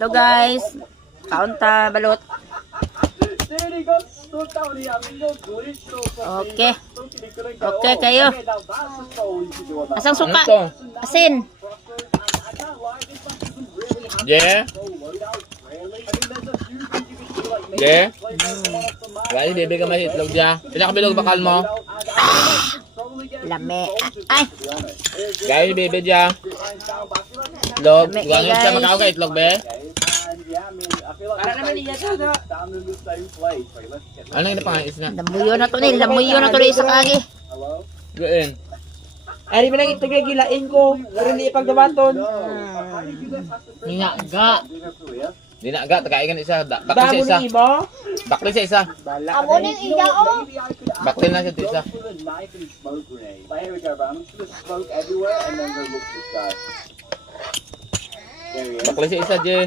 Hello guys. Kaunta balot. Okay. Okay kayo. Asang suka? Asin. Yeah. Yeah. Gaya, bebe ka may itlog dyan. Pinakabilog bakal mo. Lame. Ay. Gaya, bebe dyan. Itlog. Lame, Gano'n siya guys. magkakaw ka itlog, be? Para naman niya sa Ano yung napangayos na? Lamuyo na to ni. Lamuyo na to ni isa kagi. Gawin. Ay, di ba nang itlog yung gilain ko? Pero hindi ipagdabaton. Hinaga. Hinaga, tagaigan isa. Bakli Damo sa isa. ng iba? Bakli sa isa. Amo ning iya o. Bakli na siya sa isa. Bakli sa isa, Je.